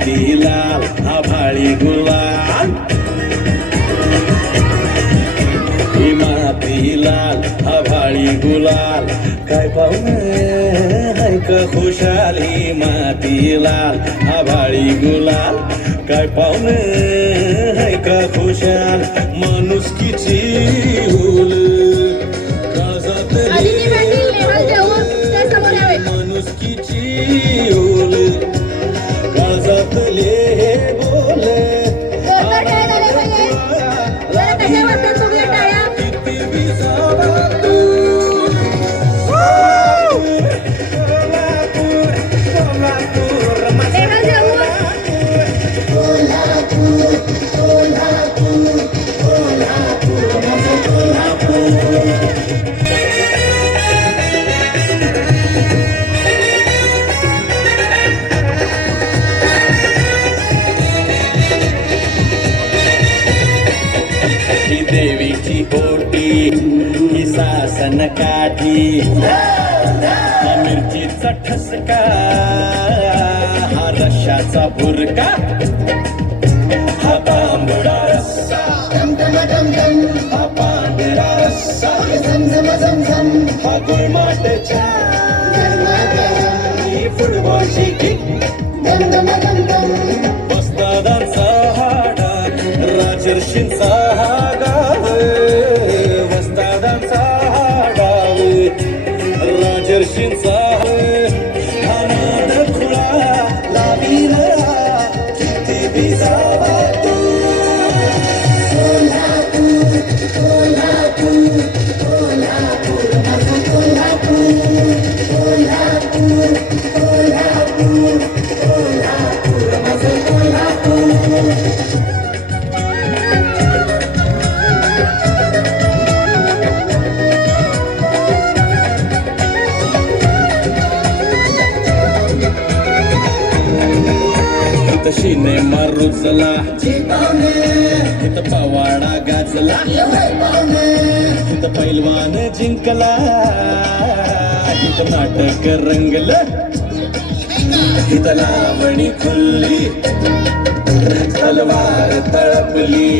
माती लाल आभाळी गुलाल, ही माती लाल आभाळी गुलाल, काय पाहुणे हाय का खुशाल, ही माती लाल आभाळी गुलाल, काय पाहुणे हाय का खुशाल, माणुसकीची हुल काळजातली माणुसकीची हुल काळजातले बोले किती विसावा तू ही देवीची ओटी, ही सासन काठी, हा मिरचीचा ठसका, हा रश्याचा भुरका, हा तांबडा रस्सा, हा पांढरा रस्सा, हा गुळमाट ही फुटबॉलची किक, वस्तादांचा हाडा, राजर्षींचा हा डाव, वस्तादांचा हा डाव, राजर्षींचा हा नाद खुळा लावीला किती बिजावा तू कोल्हापूर कोल्हापूर कोल्हापूर माझं कोल्हापूर कोल्हापूर कोल्हापूर कोल्हापूर माझं कोल्हापूर. सिनेमा रुजला, इथं पवाडा गाजला, इथं पैलवान जिंकला, इथं नाटक रंगलं, इथं लावणी खुलली, तलवार तळपली,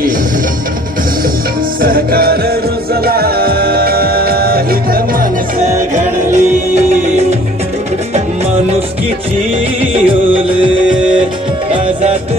सहकार रुजला, इथं माणसं घडली, माणुसकीची ओल काळजात